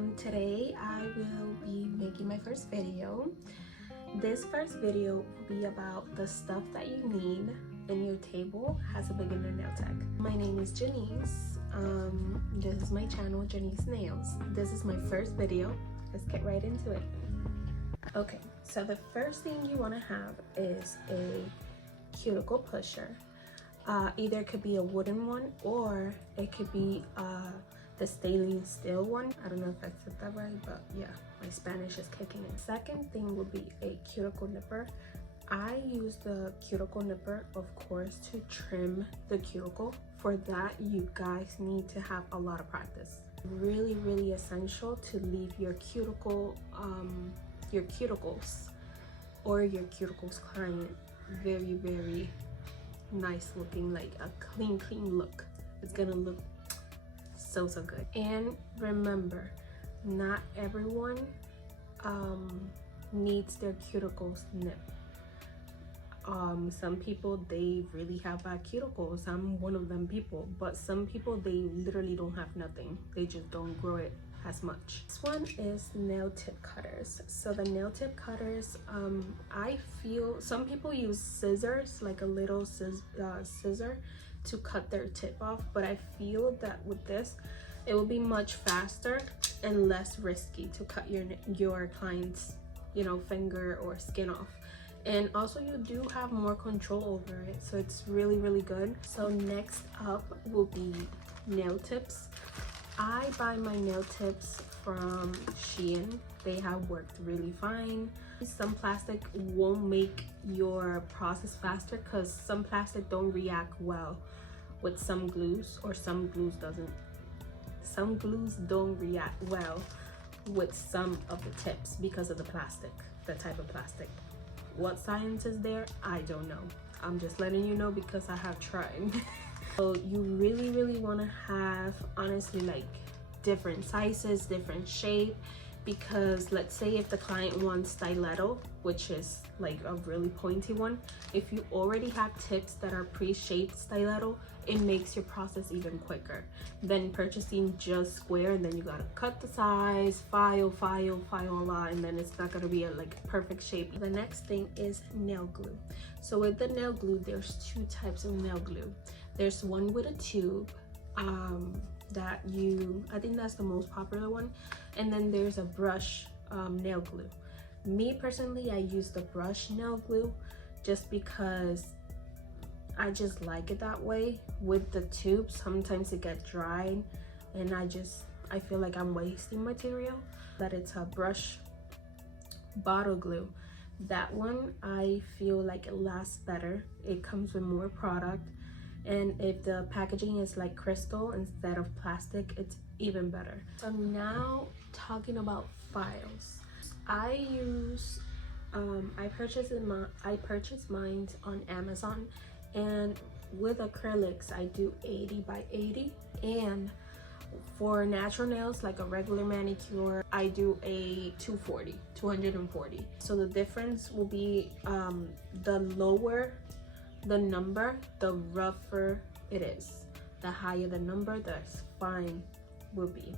Today I will be making my first video. This first video will be about the stuff that you need in your table as a beginner nail tech. My name is Janice. This is my channel, Janice Nails. This is my first video. Let's get right into it. Okay, so the first thing you want to have is a cuticle pusher. Either it could be a wooden one or it could be the stainless steel one. I don't know if I said that right, but yeah, my Spanish is kicking in. Second thing would be a cuticle nipper. I use the cuticle nipper, of course, to trim the cuticle. For that, you guys need to have a lot of practice. Really essential to leave your cuticle, your cuticles or your cuticles client very nice looking, like a clean look. It's gonna look so good. And remember, not everyone needs their cuticles nipped. Some people, they really have bad cuticles. I'm one of them people, but some people, they literally don't have nothing. They just don't grow it as much. This one is nail tip cutters. So the nail tip cutters, I feel some people use scissors, like a little scissor to cut their tip off, but I feel that with this it will be much faster and less risky to cut your client's, you know, finger or skin off. And also you do have more control over it, so it's really good. So next up will be nail tips. I buy my nail tips from Shein. They have worked really fine. Some plastic won't make your process faster because some plastic don't react well with some glues, or some glues don't react well with some of the tips because of the plastic, the type of plastic. What science is there? I don't know. I'm just letting you know because I have tried. So you really want to have, honestly, like different sizes, different shape, because let's say if the client wants stiletto, which is like a really pointy one, if you already have tips that are pre-shaped stiletto, it makes your process even quicker than purchasing just square, and then you gotta cut the size, file a lot, and then it's not gonna be a like perfect shape. The next thing is nail glue. So with the nail glue, there's two types of nail glue. There's one with a tube, I think that's the most popular one, and then there's a brush nail glue. Me personally, I use the brush nail glue just because I just like it that way. With the tube, sometimes it gets dried and I feel like I'm wasting material. That it's a brush bottle glue. That one, I feel like it lasts better. It comes with more product, and if the packaging is like crystal instead of plastic, it's even better. So now talking about files, I use I purchased mine on Amazon, and with acrylics I do 80 by 80, and for natural nails like a regular manicure I do a 240. So the difference will be the lower the number, the rougher it is. The higher the number, the fine will be.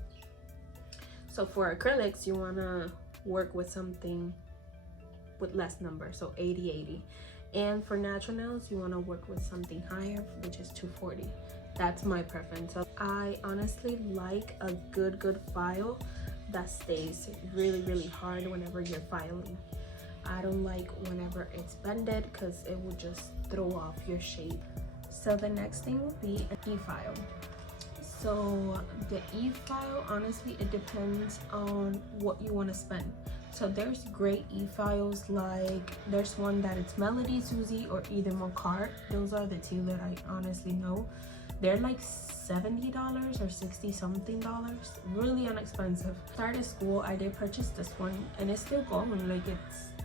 So for acrylics, you want to work with something with less number, so 80. And for natural nails, you want to work with something higher, which is 240. That's my preference. So I honestly like a good file that stays really hard whenever you're filing. I don't like whenever it's bended because it will just throw off your shape. So the next thing will be an e-file. So the e-file, honestly, it depends on what you want to spend. So there's great e-files, like there's one that it's Melody, Susie, or either Mocart. Those are the two that I honestly know. They're like $70 or 60 something dollars, really inexpensive. Started school, I did purchase this one, and it's still going. Like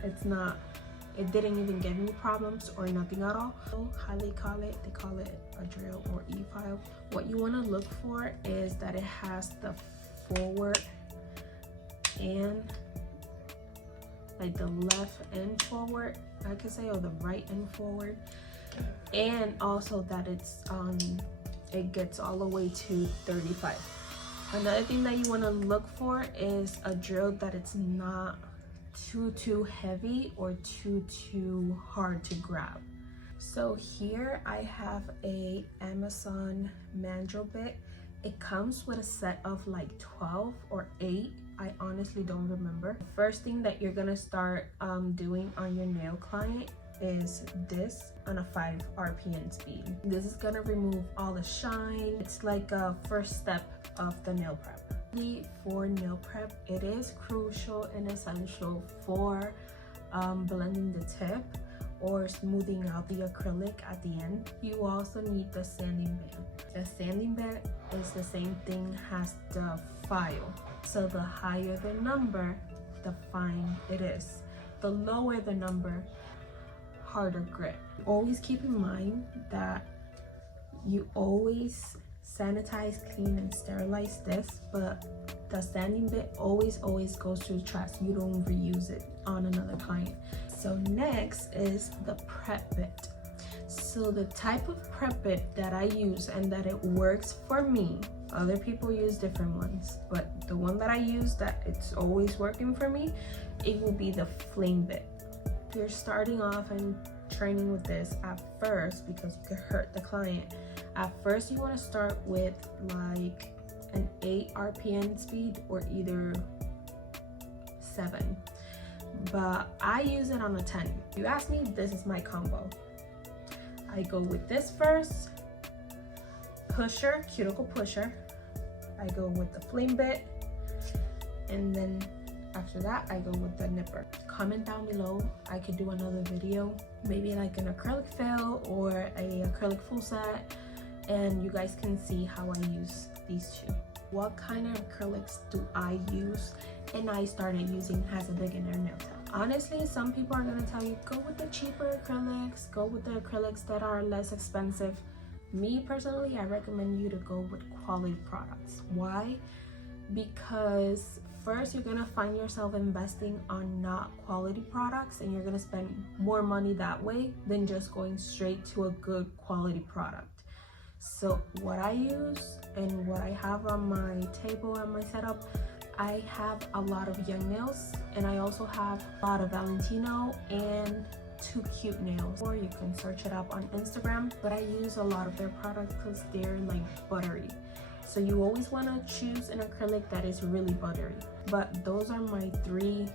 it didn't even give me problems or nothing at all. So how they call it a drill or e-file. What you want to look for is that it has the forward and like the left and forward, I could say, or the right and forward, and also that it's it gets all the way to 35. Another thing that you want to look for is a drill that it's not too heavy or too hard to grab. So here I have a Amazon mandrel bit. It comes with a set of like 12 or 8. I honestly don't remember. First thing that you're gonna start doing on your nail client is this on a 5 RPM speed. This is gonna remove all the shine. It's like a first step of the nail prep. For nail prep, it is crucial and essential for blending the tip or smoothing out the acrylic at the end. You also need the sanding band. The sanding band is the same thing as the file. So the higher the number, the fine it is. The lower the number, harder grit. Always keep in mind that you always sanitize, clean, and sterilize this, but the sanding bit always goes to the trash. You don't reuse it on another client. So next is the prep bit. So the type of prep bit that I use and that it works for me, other people use different ones, but the one that I use that it's always working for me, it will be the flame bit. If you're starting off and training with this at first, because it could hurt the client, at first you want to start with like an 8 RPM speed or either 7, but I use it on a 10. If you ask me, this is my combo. I go with this first, pusher, cuticle pusher. I go with the flame bit, and then after that I go with the nipper. Comment down below, I could do another video, maybe like an acrylic fill or a acrylic full set, and you guys can see how I use these two. What kind of acrylics do I use and I started using as a beginner nail tech? Honestly, some people are gonna tell you, go with the cheaper acrylics, go with the acrylics that are less expensive. Me personally, I recommend you to go with quality products. Why? Because first, you're gonna find yourself investing on not quality products, and you're gonna spend more money that way than just going straight to a good quality product. So what I use and what I have on my table and my setup, I have a lot of young nails, and I also have a lot of Valentino and 2 cute nails, or you can search it up on Instagram. But I use a lot of their products because they're like buttery. So you always want to choose an acrylic that is really buttery. But those are my 3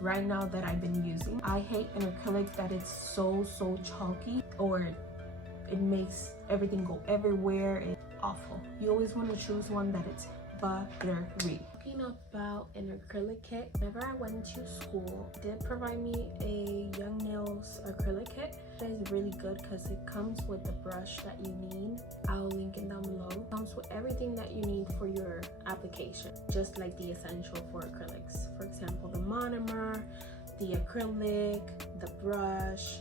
right now that I've been using. I hate an acrylic that is so chalky, or it makes everything go everywhere. It's awful. You always want to choose one that it's buttery. Talking about an acrylic kit, whenever I went to school, they did provide me a Young Nails acrylic kit. That is really good because it comes with the brush that you need. I'll link it down below. It comes with everything that you need for your application, just like the essential for acrylics. For example, the monomer, the acrylic, the brush,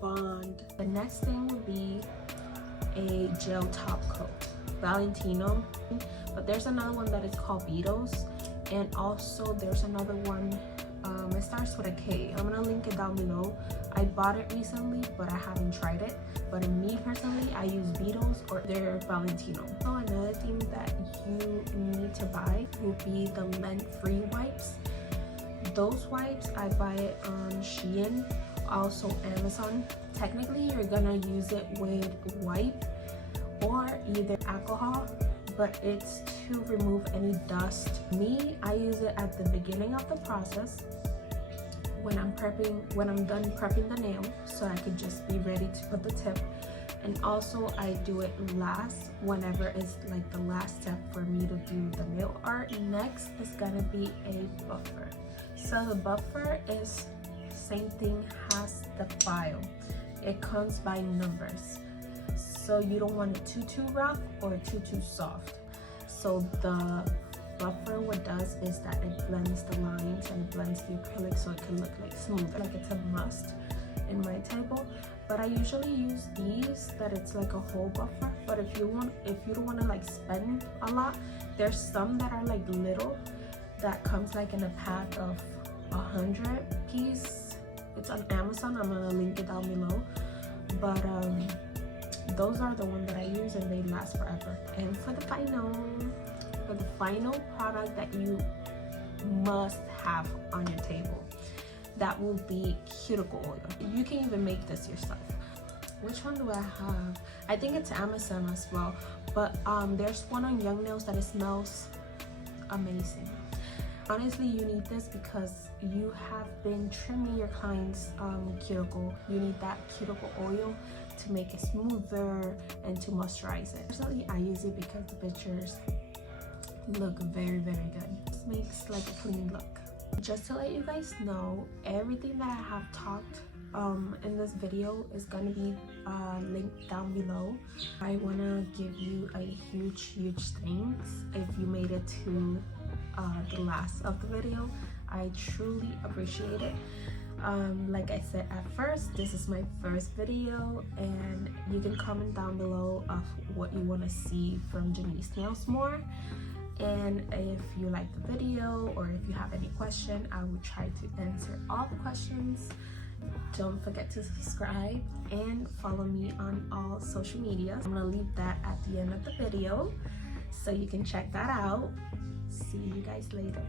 bond. The next thing would be a gel top coat, Valentino, but there's another one that is called Beatles, and also there's another one, it starts with a K. I'm gonna link it down below. I bought it recently, but I haven't tried it. But in me personally, I use Beatles or their Valentino. So another thing that you need to buy will be the lint-free wipes. Those wipes, I buy it on Shein, also Amazon. Technically, you're gonna use it with wipe or either alcohol, but it's to remove any dust. Me, I use it at the beginning of the process when I'm done prepping the nail, so I could just be ready to put the tip. And also I do it last, whenever it's like the last step for me to do the nail art. Next is gonna be a buffer. So the buffer is same thing as the file. It comes by numbers. So you don't want it too rough or too soft. So the buffer, what does is that it blends the lines and it blends the acrylic so it can look like smooth, like it's a must in my table. But I usually use these that it's like a whole buffer. But if you don't want to like spend a lot, there's some that are like little that comes like in a pack of 100 piece. It's on Amazon. I'm gonna link it down below. But those are the ones that I use and they last forever. And for the final for the final product that you must have on your table. That will be cuticle oil. You can even make this yourself. Which one do I have? I think it's Amazon as well, but there's one on Young Nails that it smells amazing. Honestly, you need this because you have been trimming your client's cuticle. You need that cuticle oil to make it smoother and to moisturize it. Personally, I use it because the pictures look very, very good. This makes like a clean look. Just to let you guys know, everything that I have talked in this video is going to be linked down below. I want to give you a huge thanks if you made it to the last of the video. I truly appreciate it. Like I said at first, this is my first video, and you can comment down below of what you want to see from Janice Nails more. And if you like the video or if you have any question, I will try to answer all the questions. Don't forget to subscribe and follow me on all social media. I'm gonna leave that at the end of the video so you can check that out. See you guys later.